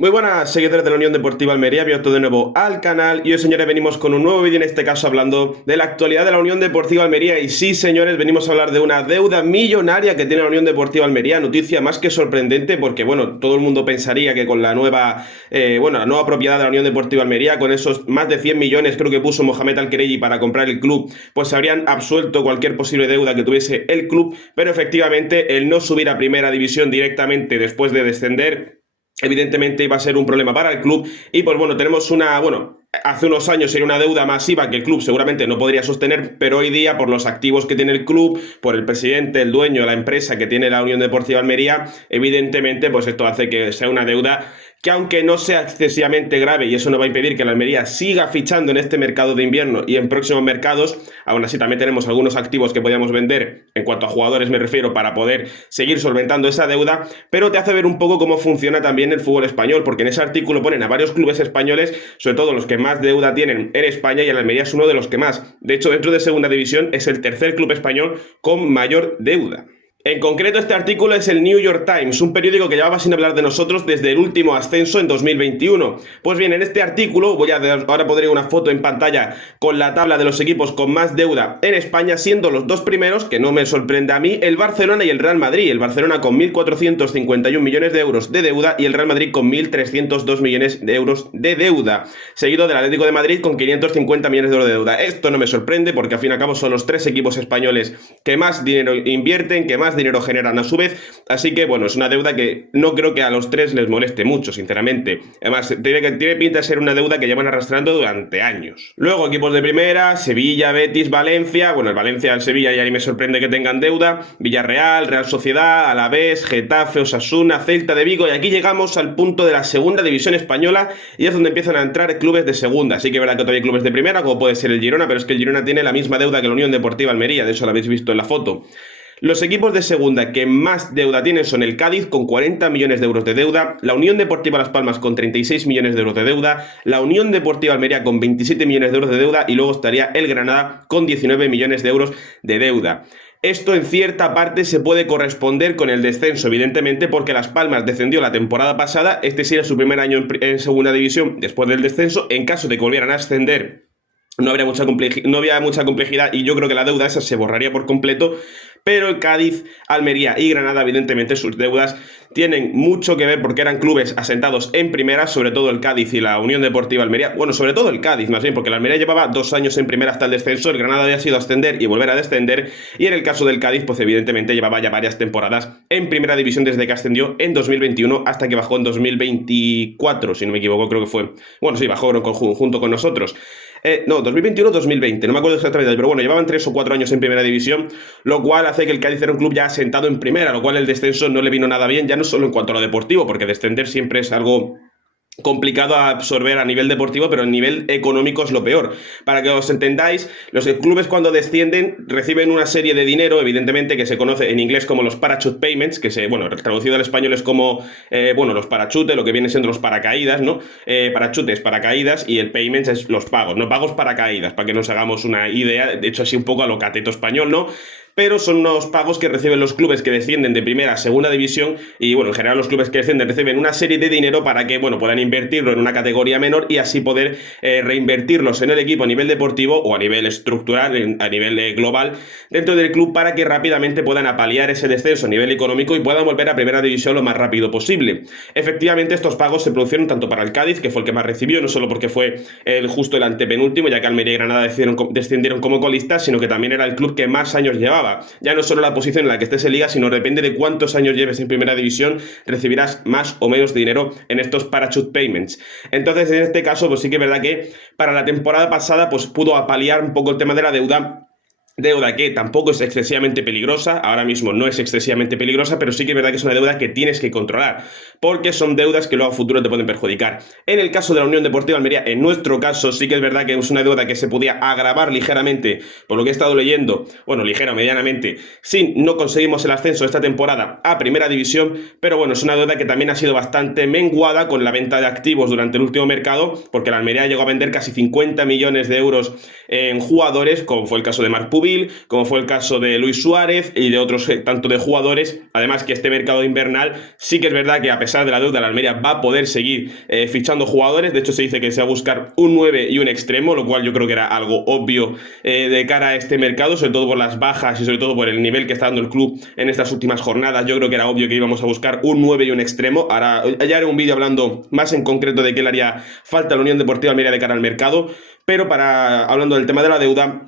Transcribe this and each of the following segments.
Muy buenas, seguidores de la Unión Deportiva Almería, bienvenidos de nuevo al canal y hoy, señores, venimos con un nuevo vídeo, en este caso hablando de la actualidad de la Unión Deportiva Almería. Y sí, señores, venimos a hablar de una deuda millonaria que tiene la Unión Deportiva Almería, noticia más que sorprendente porque, bueno, todo el mundo pensaría que con la nueva propiedad de la Unión Deportiva Almería, con esos más de 100 millones creo que puso Mohamed Al-Khelaifi para comprar el club, pues se habrían absuelto cualquier posible deuda que tuviese el club, pero efectivamente el no subir a primera división directamente después de descender evidentemente iba a ser un problema para el club y pues bueno, tenemos hace unos años sería una deuda masiva que el club seguramente no podría sostener, pero hoy día por los activos que tiene el club, por el presidente, el dueño, la empresa que tiene la Unión Deportiva Almería, evidentemente pues esto hace que sea una deuda que aunque no sea excesivamente grave y eso no va a impedir que la Almería siga fichando en este mercado de invierno y en próximos mercados, aún así también tenemos algunos activos que podríamos vender, en cuanto a jugadores me refiero, para poder seguir solventando esa deuda, pero te hace ver un poco cómo funciona también el fútbol español, porque en ese artículo ponen a varios clubes españoles, sobre todo los que más deuda tienen en España, y el Almería es uno de los que más. De hecho, dentro de segunda división es el tercer club español con mayor deuda. En concreto, este artículo es el New York Times, un periódico que llevaba sin hablar de nosotros desde el último ascenso en 2021. Pues bien, en este artículo, ahora pondré una foto en pantalla con la tabla de los equipos con más deuda en España, siendo los dos primeros, que no me sorprende a mí, el Barcelona y el Real Madrid. El Barcelona con 1.451 millones de euros de deuda y el Real Madrid con 1.302 millones de euros de deuda, seguido del Atlético de Madrid con 550 millones de euros de deuda. Esto no me sorprende porque al fin y al cabo son los tres equipos españoles que más dinero invierten, que más dinero generan a su vez, así que bueno, es una deuda que no creo que a los tres les moleste mucho, sinceramente. Además, tiene pinta de ser una deuda que llevan arrastrando durante años. Luego, equipos de primera, Sevilla, Betis, Valencia. Bueno, el Valencia, el Sevilla ya ni me sorprende que tengan deuda. Villarreal, Real Sociedad, Alavés, Getafe, Osasuna, Celta de Vigo, y aquí llegamos al punto de la segunda división española y es donde empiezan a entrar clubes de segunda. Así que es verdad que todavía hay clubes de primera, como puede ser el Girona, pero es que el Girona tiene la misma deuda que la Unión Deportiva Almería, de eso lo habéis visto en la foto. Los equipos de segunda que más deuda tienen son el Cádiz con 40 millones de euros de deuda, la Unión Deportiva Las Palmas con 36 millones de euros de deuda, la Unión Deportiva Almería con 27 millones de euros de deuda y luego estaría el Granada con 19 millones de euros de deuda. Esto en cierta parte se puede corresponder con el descenso, evidentemente, porque Las Palmas descendió la temporada pasada, este sería su primer año en segunda división después del descenso. En caso de que volvieran a ascender, no habría mucha complejidad y yo creo que la deuda esa se borraría por completo, pero el Cádiz, Almería y Granada, evidentemente sus deudas tienen mucho que ver porque eran clubes asentados en primera, sobre todo el Cádiz y la Unión Deportiva Almería. Bueno, sobre todo el Cádiz, más bien, porque la Almería llevaba 2 años en primera hasta el descenso, el Granada había sido ascender y volver a descender, y en el caso del Cádiz, pues evidentemente llevaba ya varias temporadas en primera división desde que ascendió en 2021 hasta que bajó en 2024, si no me equivoco, creo que fue. Bueno, sí, bajó junto con nosotros. No, 2021-2020, no me acuerdo exactamente, pero bueno, llevaban 3 o 4 años en primera división, lo cual hace que el Cádiz era un club ya asentado en primera, lo cual el descenso no le vino nada bien, ya no solo en cuanto a lo deportivo, porque descender siempre es algo complicado a absorber a nivel deportivo, pero a nivel económico es lo peor. Para que os entendáis, los clubes cuando descienden reciben una serie de dinero, evidentemente, que se conoce en inglés como los parachute payments, traducido al español es como, los parachutes, lo que viene siendo los paracaídas, ¿no? Parachutes, paracaídas, y el payments es los pagos, ¿no? Pagos paracaídas, para que nos hagamos una idea, de hecho así un poco a lo cateto español, ¿no? Pero son unos pagos que reciben los clubes que descienden de primera a segunda división y, bueno, en general los clubes que descienden reciben una serie de dinero para que, bueno, puedan invertirlo en una categoría menor y así poder reinvertirlos en el equipo a nivel deportivo o a nivel estructural, a nivel global dentro del club para que rápidamente puedan apalear ese descenso a nivel económico y puedan volver a primera división lo más rápido posible. Efectivamente, estos pagos se produjeron tanto para el Cádiz, que fue el que más recibió, no solo porque fue justo el antepenúltimo, ya que Almería y Granada descendieron como colistas, sino que también era el club que más años llevaba. Ya no solo la posición en la que estés en liga, sino depende de cuántos años lleves en primera división, recibirás más o menos dinero en estos parachute payments. Entonces, en este caso, pues sí que es verdad que para la temporada pasada, pues pudo apalear un poco el tema de la deuda que tampoco es excesivamente peligrosa, ahora mismo no es excesivamente peligrosa, pero sí que es verdad que es una deuda que tienes que controlar, porque son deudas que luego a futuro te pueden perjudicar. En el caso de la Unión Deportiva Almería, en nuestro caso, sí que es verdad que es una deuda que se podía agravar ligeramente, por lo que he estado leyendo, bueno, ligera o medianamente, si no conseguimos el ascenso esta temporada a primera división, pero bueno, es una deuda que también ha sido bastante menguada con la venta de activos durante el último mercado, porque la Almería llegó a vender casi 50 millones de euros en jugadores, como fue el caso de Marc Pubi, Will, como fue el caso de Luis Suárez y de otros tanto de jugadores. Además que este mercado invernal sí que es verdad que a pesar de la deuda, la Almería va a poder seguir fichando jugadores. De hecho se dice que se va a buscar un 9 y un extremo, lo cual yo creo que era algo obvio de cara a este mercado, sobre todo por las bajas y sobre todo por el nivel que está dando el club en estas últimas jornadas. Yo creo que era obvio que íbamos a buscar un 9 y un extremo. Ahora ya haré un vídeo hablando más en concreto de qué le haría falta a la Unión Deportiva Almería de cara al mercado, pero hablando del tema de la deuda,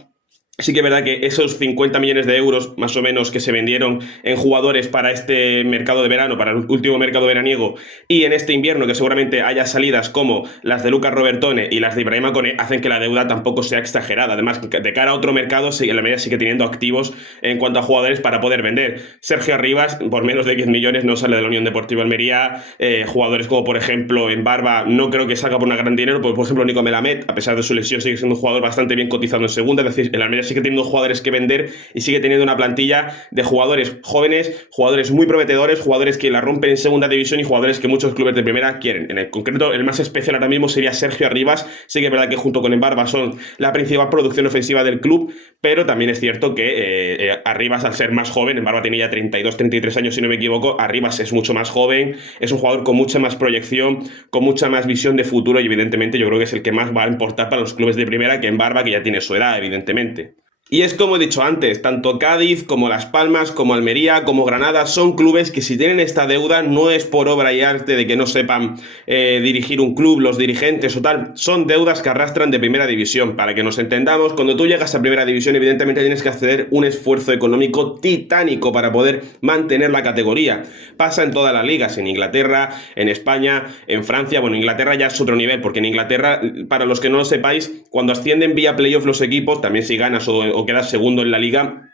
sí que es verdad que esos 50 millones de euros más o menos que se vendieron en jugadores para este mercado de verano, para el último mercado veraniego, y en este invierno que seguramente haya salidas como las de Lucas Robertone y las de Ibrahima Koné, hacen que la deuda tampoco sea exagerada. Además, de cara a otro mercado, la Almería sigue teniendo activos en cuanto a jugadores para poder vender. Sergio Arribas, por menos de 10 millones, no sale de la Unión Deportiva Almería. Jugadores como, por ejemplo, en Barba, no creo que salga por un gran dinero, porque, por ejemplo, Nico Melamed, a pesar de su lesión, sigue siendo un jugador bastante bien cotizado en segunda. Es decir, el Almería sigue teniendo jugadores que vender y sigue teniendo una plantilla de jugadores jóvenes, jugadores muy prometedores, jugadores que la rompen en segunda división y jugadores que muchos clubes de primera quieren. En el concreto, el más especial ahora mismo sería Sergio Arribas. Sí que es verdad que junto con Embarba son la principal producción ofensiva del club, pero también es cierto que Arribas, al ser más joven, Embarba tenía ya 32, 33 años si no me equivoco, Arribas es mucho más joven, es un jugador con mucha más proyección, con mucha más visión de futuro y evidentemente yo creo que es el que más va a importar para los clubes de primera que Embarba, que ya tiene su edad, evidentemente. Y es como he dicho antes, tanto Cádiz como Las Palmas, como Almería, como Granada son clubes que si tienen esta deuda no es por obra y arte de que no sepan dirigir un club, los dirigentes o tal, son deudas que arrastran de primera división. Para que nos entendamos, cuando tú llegas a primera división evidentemente tienes que hacer un esfuerzo económico titánico para poder mantener la categoría. Pasa en todas las ligas, en Inglaterra, en España, en Francia. Bueno, Inglaterra ya es otro nivel, porque en Inglaterra, para los que no lo sepáis, cuando ascienden vía playoff los equipos, también si ganas o quedas segundo en la liga,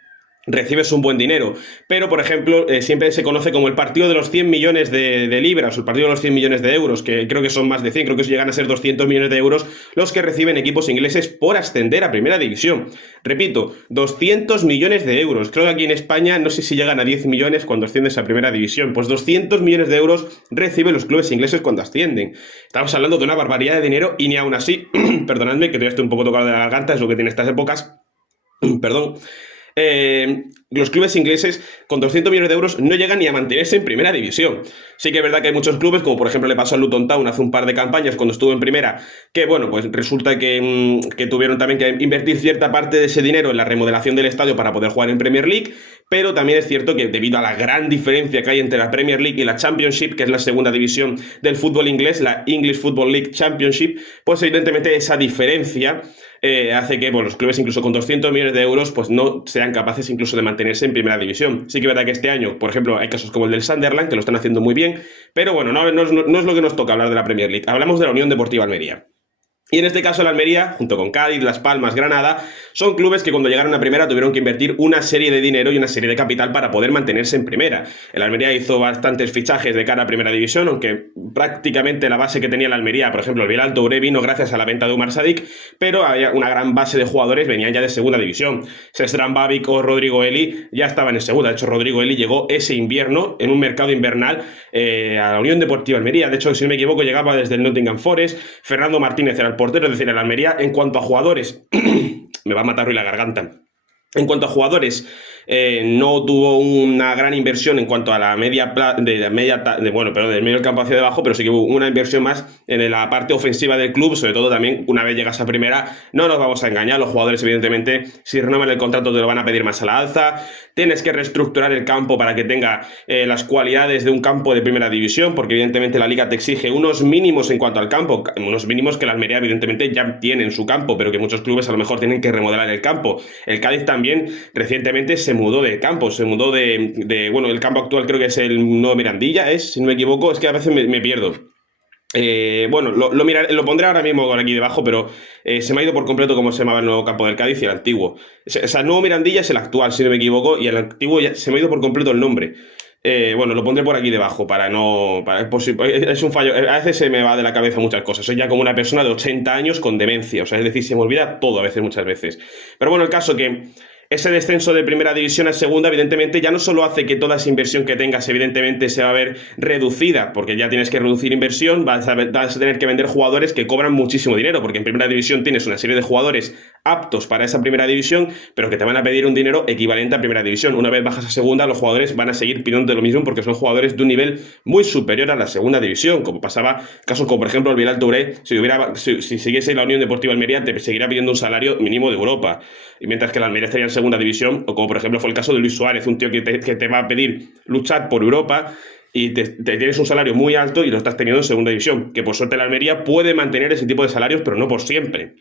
recibes un buen dinero. Pero, por ejemplo, siempre se conoce como el partido de los 100 millones de libras o el partido de los 100 millones de euros, que creo que son más de 100, creo que llegan a ser 200 millones de euros los que reciben equipos ingleses por ascender a primera división. Repito, 200 millones de euros. Creo que aquí en España no sé si llegan a 10 millones cuando asciendes a primera división. Pues 200 millones de euros reciben los clubes ingleses cuando ascienden. Estamos hablando de una barbaridad de dinero y ni aún así, perdonadme que todavía estoy un poco tocado de la garganta, es lo que tiene estas épocas. Perdón. Los clubes ingleses con 200 millones de euros no llegan ni a mantenerse en primera división. Sí que es verdad que hay muchos clubes, como por ejemplo le pasó a Luton Town hace un par de campañas cuando estuvo en primera, que bueno, pues resulta que tuvieron también que invertir cierta parte de ese dinero en la remodelación del estadio para poder jugar en Premier League, pero también es cierto que debido a la gran diferencia que hay entre la Premier League y la Championship, que es la segunda división del fútbol inglés, la English Football League Championship, pues evidentemente esa diferencia hace que los clubes incluso con 200 millones de euros pues no sean capaces incluso de mantenerse en primera división. Sí que es verdad que este año, por ejemplo, hay casos como el del Sunderland que lo están haciendo muy bien, pero bueno, no es lo que nos toca hablar de la Premier League. Hablamos de la Unión Deportiva Almería. Y en este caso la Almería, junto con Cádiz, Las Palmas, Granada, son clubes que cuando llegaron a primera tuvieron que invertir una serie de dinero y una serie de capital para poder mantenerse en primera. El Almería hizo bastantes fichajes de cara a primera división, aunque prácticamente la base que tenía la Almería, por ejemplo, el Bilal Touré vino gracias a la venta de Umar Sadik, pero había una gran base de jugadores venían ya de segunda división. Sestran Babic o Rodrigo Eli ya estaban en segunda. De hecho, Rodrigo Eli llegó ese invierno, en un mercado invernal, a la Unión Deportiva Almería. De hecho, si no me equivoco, llegaba desde el Nottingham Forest. Fernando Martínez era el portero, es decir, el Almería, en cuanto a jugadores, me va a matar hoy la garganta. En cuanto a jugadores, no tuvo una gran inversión en cuanto a la del medio del campo hacia debajo, pero sí que hubo una inversión más en la parte ofensiva del club, sobre todo también una vez llegas a primera. No nos vamos a engañar, los jugadores evidentemente si renuevan el contrato te lo van a pedir más a la alza, tienes que reestructurar el campo para que tenga las cualidades de un campo de primera división, porque evidentemente la liga te exige unos mínimos en cuanto al campo, unos mínimos que la Almería evidentemente ya tiene en su campo, pero que muchos clubes a lo mejor tienen que remodelar el campo. El Cádiz también recientemente se mudó de campo, bueno, el campo actual creo que es el nuevo Mirandilla, si no me equivoco, es que a veces me pierdo. Bueno, lo pondré ahora mismo aquí debajo, pero se me ha ido por completo cómo se llamaba el nuevo campo del Cádiz y el antiguo. O sea, el nuevo Mirandilla es el actual, si no me equivoco, y el antiguo ya se me ha ido por completo el nombre. Bueno, lo pondré por aquí debajo es un fallo. A veces se me va de la cabeza muchas cosas. Soy ya como una persona de 80 años con demencia. O sea, es decir, se me olvida todo a veces, muchas veces. Pero bueno, el caso que ese descenso de primera división a segunda, evidentemente, ya no solo hace que toda esa inversión que tengas, evidentemente, se va a ver reducida, porque ya tienes que reducir inversión, vas a tener que vender jugadores que cobran muchísimo dinero, porque en primera división tienes una serie de jugadores aptos para esa primera división, pero que te van a pedir un dinero equivalente a primera división. Una vez bajas a segunda, los jugadores van a seguir pidiendo lo mismo porque son jugadores de un nivel muy superior a la segunda división, como pasaba, casos como por ejemplo el Bilal Touré, si siguiese la Unión Deportiva Almería, te seguirá pidiendo un salario mínimo de Europa, y mientras que la Almería estaría en segunda división, o como por ejemplo fue el caso de Luis Suárez, un tío que te va a pedir luchar por Europa, y te tienes un salario muy alto y lo estás teniendo en segunda división, que por suerte la Almería puede mantener ese tipo de salarios, pero no por siempre.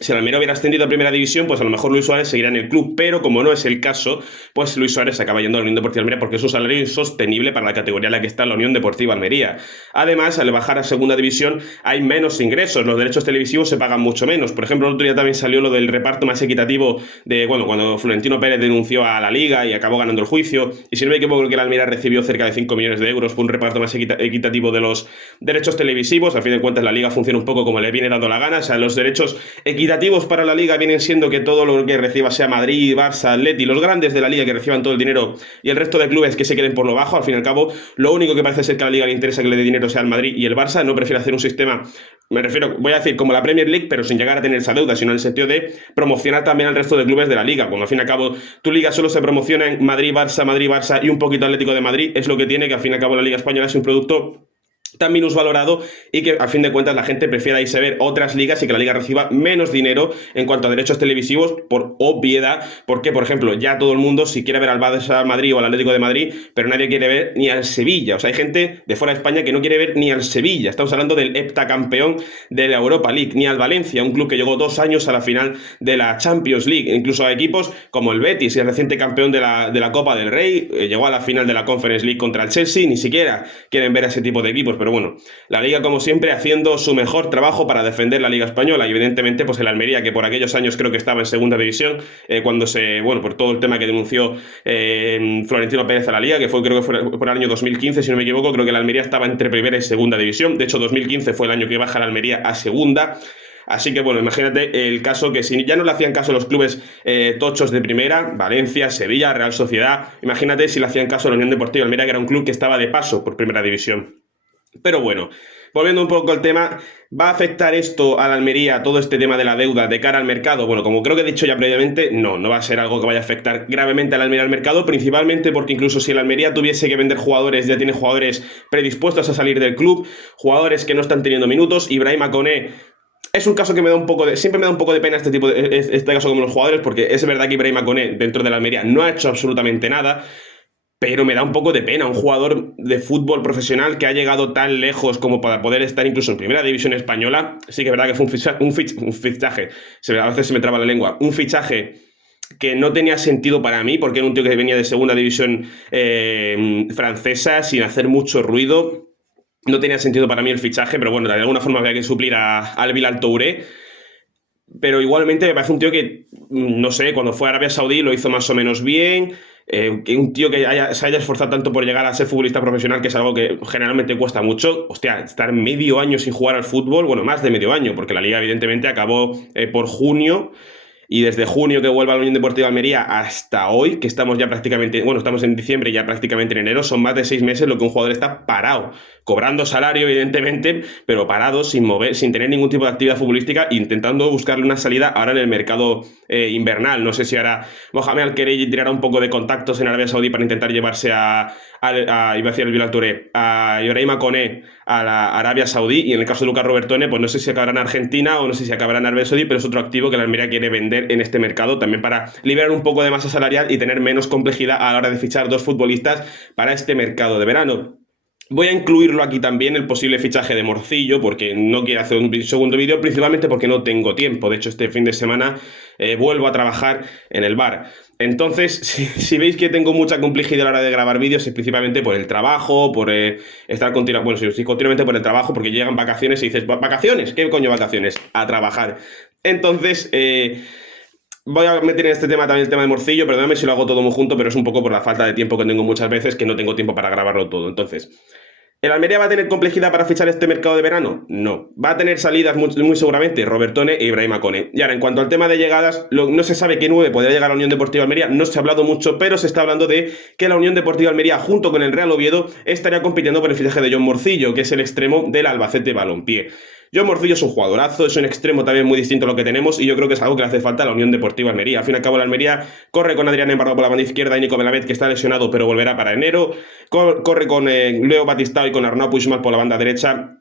Si el Almería hubiera ascendido a primera división, pues a lo mejor Luis Suárez seguirá en el club, pero como no es el caso, pues Luis Suárez acaba yendo a la Unión Deportiva Almería porque es un salario insostenible para la categoría en la que está la Unión Deportiva Almería. Además, al bajar a segunda división hay menos ingresos, los derechos televisivos se pagan mucho menos. Por ejemplo, el otro día también salió lo del reparto más equitativo de, bueno, cuando Florentino Pérez denunció a la Liga y acabó ganando el juicio, y si no me equivoco, creo que la Almería recibió cerca de 5 millones de euros por un reparto más equitativo de los derechos televisivos. A fin de cuentas, la Liga funciona un poco como le viene dando la gana, o sea, los derechos equitativos para la Liga vienen siendo que todo lo que reciba sea Madrid, Barça, Atleti, los grandes de la Liga que reciban todo el dinero y el resto de clubes que se queden por lo bajo. Al fin y al cabo, lo único que parece ser que a la Liga le interesa que le dé dinero sea el Madrid y el Barça. No prefiere hacer un sistema, me refiero, voy a decir, como la Premier League, pero sin llegar a tener esa deuda, sino en el sentido de promocionar también al resto de clubes de la Liga. Cuando al fin y al cabo tu Liga solo se promociona en Madrid, Barça y un poquito Atlético de Madrid, es lo que tiene, que al fin y al cabo la Liga Española es un producto tan minusvalorado y que a fin de cuentas la gente prefiera irse a ver otras ligas y que la liga reciba menos dinero en cuanto a derechos televisivos por obviedad, porque por ejemplo ya todo el mundo si quiere ver al Barça Madrid o al Atlético de Madrid, pero nadie quiere ver ni al Sevilla. O sea, hay gente de fuera de España que no quiere ver ni al Sevilla. Estamos hablando del heptacampeón de la Europa League, ni al Valencia, un club que llegó 2 años a la final de la Champions League. Incluso a equipos como el Betis, el reciente campeón de la Copa del Rey, llegó a la final de la Conference League contra el Chelsea, ni siquiera quieren ver a ese tipo de equipos. Pero bueno, la Liga como siempre haciendo su mejor trabajo para defender la Liga Española, y evidentemente pues el Almería, que por aquellos años creo que estaba en segunda división, cuando por todo el tema que denunció Florentino Pérez a la Liga, que creo que fue por el año 2015, si no me equivoco, creo que la Almería estaba entre primera y segunda división. De hecho 2015 fue el año que baja la Almería a segunda. Así que bueno, imagínate el caso que si ya no le hacían caso los clubes tochos de primera, Valencia, Sevilla, Real Sociedad, imagínate si le hacían caso a la Unión Deportiva Almería, que era un club que estaba de paso por primera división. Pero bueno, volviendo un poco al tema, ¿va a afectar esto a la Almería, todo este tema de la deuda de cara al mercado? Bueno, como creo que he dicho ya previamente, no va a ser algo que vaya a afectar gravemente a la Almería al mercado, principalmente porque incluso si la Almería tuviese que vender jugadores, ya tiene jugadores predispuestos a salir del club, jugadores que no están teniendo minutos. Ibrahima Koné es un caso que siempre me da un poco de pena este caso como los jugadores, porque es verdad que Ibrahima Koné dentro de la Almería no ha hecho absolutamente nada, pero me da un poco de pena un jugador de fútbol profesional que ha llegado tan lejos como para poder estar incluso en primera división española. Sí que es verdad que fue un fichaje, a veces se me traba la lengua, un fichaje que no tenía sentido para mí, porque era un tío que venía de segunda división francesa sin hacer mucho ruido. No tenía sentido para mí el fichaje, pero bueno, de alguna forma había que suplir al Bilal Touré. Pero igualmente me parece un tío que, no sé, cuando fue a Arabia Saudí lo hizo más o menos bien. Que un tío que se haya esforzado tanto por llegar a ser futbolista profesional, que es algo que generalmente cuesta mucho. Hostia, estar medio año sin jugar al fútbol, bueno, más de medio año, porque la Liga evidentemente acabó por junio. Y desde junio que vuelve a la Unión Deportiva Almería hasta hoy, que estamos ya prácticamente, bueno, estamos en diciembre y ya prácticamente en enero, son más de 6 meses lo que un jugador está parado, cobrando salario evidentemente, pero parado, sin mover, sin tener ningún tipo de actividad futbolística, intentando buscarle una salida ahora en el mercado invernal. No sé si ahora Mohamed Al-Quereyji tirará un poco de contactos en Arabia Saudí para intentar llevarse iba a decir el Bilal Touré, a Ibrahima Koné a la Arabia Saudí, y en el caso de Lucas Robertone, pues no sé si acabará en Argentina o no sé si acabará en Arabia Saudí, pero es otro activo que la Almería quiere vender en este mercado también para liberar un poco de masa salarial y tener menos complejidad a la hora de fichar 2 futbolistas para este mercado de verano. Voy a incluirlo aquí también, el posible fichaje de Morcillo, porque no quiero hacer un segundo vídeo, principalmente porque no tengo tiempo. De hecho, este fin de semana vuelvo a trabajar en el bar. Entonces, si veis que tengo mucha complejidad a la hora de grabar vídeos, es principalmente por el trabajo, por estar continuamente, bueno, sí, continuamente por el trabajo, porque llegan vacaciones y dices, ¿vacaciones? ¿Qué coño vacaciones? A trabajar. Entonces, voy a meter en este tema también el tema de Morcillo, perdóname si lo hago todo muy junto, pero es un poco por la falta de tiempo que tengo muchas veces, que no tengo tiempo para grabarlo todo. Entonces, ¿El Almería va a tener complejidad para fichar este mercado de verano? No. ¿Va a tener salidas muy seguramente? Robertone e Ibrahima Kone. Y ahora, en cuanto al tema de llegadas, no se sabe qué 9 podría llegar a la Unión Deportiva Almería, no se ha hablado mucho, pero se está hablando de que la Unión Deportiva Almería, junto con el Real Oviedo, estaría compitiendo por el fichaje de John Morcillo, que es el extremo del Albacete Balompié. John Morcillo es un jugadorazo, es un extremo también muy distinto a lo que tenemos y yo creo que es algo que le hace falta a la Unión Deportiva Almería. Al fin y al cabo, la Almería corre con Adrián Embardo por la banda izquierda y Nico Benavet, que está lesionado pero volverá para enero. Corre con Leo Batistao y con Arnau Puigmal por la banda derecha.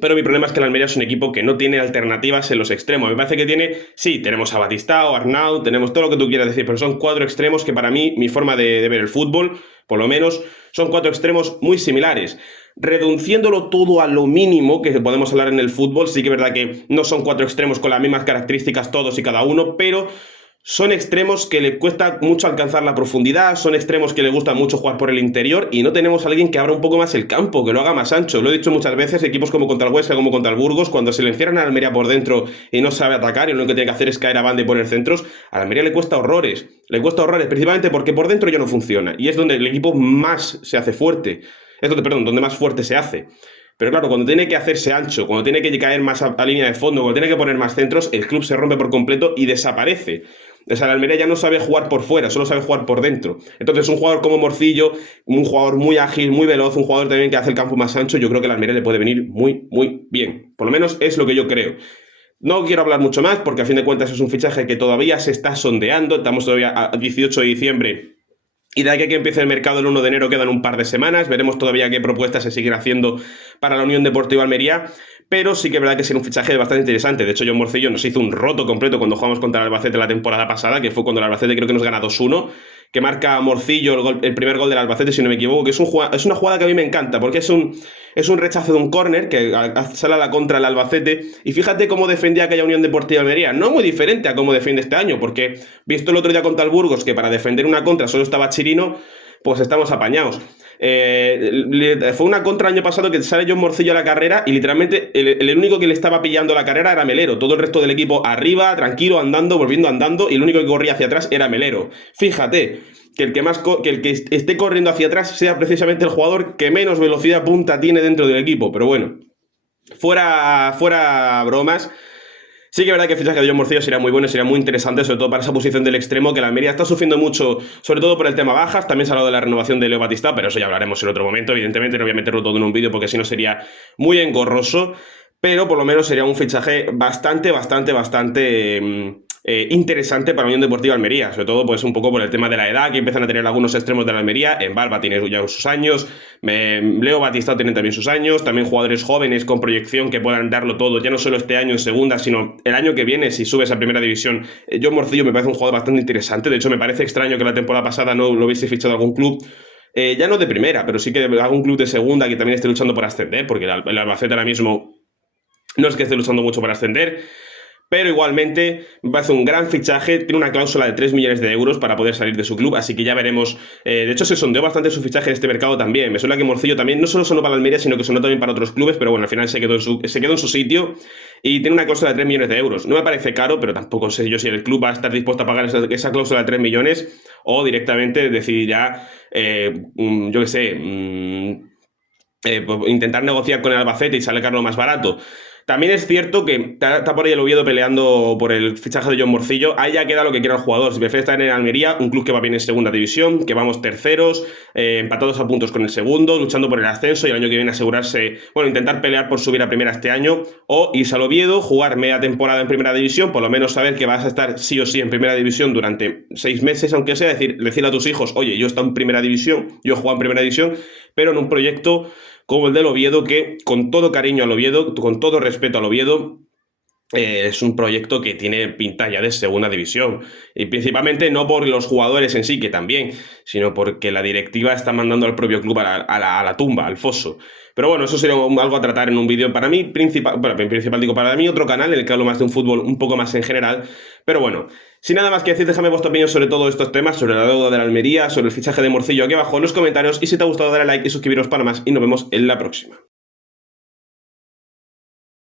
Pero mi problema es que el Almería es un equipo que no tiene alternativas en los extremos. Me parece que tiene, sí, tenemos a Batistao, Arnau, tenemos todo lo que tú quieras decir, pero son 4 extremos que para mí, mi forma de ver el fútbol, por lo menos, son 4 extremos muy similares. Reduciéndolo todo a lo mínimo que podemos hablar en el fútbol, sí que es verdad que no son 4 extremos con las mismas características todos y cada uno, pero son extremos que le cuesta mucho alcanzar la profundidad, son extremos que le gusta mucho jugar por el interior y no tenemos a alguien que abra un poco más el campo, que lo haga más ancho. Lo he dicho muchas veces, equipos como contra el Huesca, como contra el Burgos, cuando se le encierran a Almería por dentro y no sabe atacar y lo único que tiene que hacer es caer a banda y poner centros, a Almería le cuesta horrores, principalmente porque por dentro ya no funciona y es donde el equipo más se hace fuerte. Donde más fuerte se hace. Pero claro, cuando tiene que hacerse ancho, cuando tiene que caer más a línea de fondo, cuando tiene que poner más centros, el club se rompe por completo y desaparece. O sea, la Almería ya no sabe jugar por fuera, solo sabe jugar por dentro. Entonces, un jugador como Morcillo, un jugador muy ágil, muy veloz, un jugador también que hace el campo más ancho, yo creo que la Almería le puede venir muy, muy bien. Por lo menos es lo que yo creo. No quiero hablar mucho más porque a fin de cuentas es un fichaje que todavía se está sondeando. Estamos todavía a 18 de diciembre. Y de aquí a que empiece el mercado el 1 de enero quedan un par de semanas, veremos todavía qué propuestas se siguen haciendo para la Unión Deportiva Almería, pero sí que es verdad que será un fichaje bastante interesante. De hecho, John Morcillo nos hizo un roto completo cuando jugamos contra el Albacete la temporada pasada, que fue cuando el Albacete creo que nos gana 2-1, que marca Morcillo el primer gol del Albacete, si no me equivoco, que es una jugada que a mí me encanta, porque es un rechazo de un córner que sale a la contra el Albacete, y fíjate cómo defendía aquella Unión Deportiva Almería, no muy diferente a cómo defiende este año, porque visto el otro día contra el Burgos, que para defender una contra solo estaba Chirino, pues estamos apañados. Fue una contra el año pasado que sale John Morcillo a la carrera y literalmente el único que le estaba pillando la carrera era Melero. Todo el resto del equipo arriba, tranquilo, andando, volviendo andando, y el único que corría hacia atrás era Melero. Fíjate que el que esté corriendo hacia atrás sea precisamente el jugador que menos velocidad punta tiene dentro del equipo. Pero bueno, fuera bromas. Sí que es verdad que el fichaje de John Morcillo sería muy bueno y sería muy interesante, sobre todo para esa posición del extremo, que la Almería está sufriendo mucho, sobre todo por el tema bajas. También se ha hablado de la renovación de Leo Batistao, pero eso ya hablaremos en otro momento. Evidentemente no voy a meterlo todo en un vídeo porque si no sería muy engorroso, pero por lo menos sería un fichaje bastante interesante para la Unión Deportiva Almería, sobre todo pues un poco por el tema de la edad que empiezan a tener algunos extremos de la Almería. En Barba tiene ya sus años, Leo Batistao tiene también sus años, también jugadores jóvenes con proyección que puedan darlo todo, ya no solo este año en segunda, sino el año que viene si subes a primera división. John Morcillo me parece un jugador bastante interesante, de hecho me parece extraño que la temporada pasada no lo hubiese fichado algún club, ya no de primera, pero sí que algún club de segunda que también esté luchando por ascender, porque el Albacete ahora mismo no es que esté luchando mucho por ascender. Pero igualmente me parece un gran fichaje, tiene una cláusula de 3 millones de euros para poder salir de su club, así que ya veremos. De hecho se sondeó bastante su fichaje en este mercado también, me suena que Morcillo también no solo sonó para la Almería, sino que sonó también para otros clubes, pero bueno, al final se quedó en su sitio y tiene una cláusula de 3 millones de euros. No me parece caro, pero tampoco sé yo si el club va a estar dispuesto a pagar esa cláusula de 3 millones o directamente decidirá, yo qué sé, intentar negociar con el Albacete y sacarlo más barato. También es cierto que está por ahí el Oviedo peleando por el fichaje de John Morcillo. Ahí ya queda lo que quiera el jugador. Si prefiere estar en Almería, un club que va bien en segunda división, que vamos terceros, empatados a puntos con el segundo, luchando por el ascenso y el año que viene asegurarse, bueno, intentar pelear por subir a primera este año, o irse al Oviedo, jugar media temporada en primera división, por lo menos saber que vas a estar sí o sí en primera división durante 6 meses, aunque sea, decirle a tus hijos, oye, yo he estado en primera división, yo he jugado en primera división, pero en un proyecto como el del Oviedo, que con todo cariño al Oviedo, con todo respeto al Oviedo, es un proyecto que tiene pinta ya de segunda división. Y principalmente no por los jugadores en sí, que también, sino porque la directiva está mandando al propio club a la tumba, al foso. Pero bueno, eso sería algo a tratar en un vídeo para mí para mí otro canal en el que hablo más de un fútbol un poco más en general. Pero bueno, sin nada más que decir, déjame vuestra opinión sobre todos estos temas, sobre la deuda de la Almería, sobre el fichaje de Morcillo aquí abajo en los comentarios, y si te ha gustado dale a like y suscribiros para más, y nos vemos en la próxima.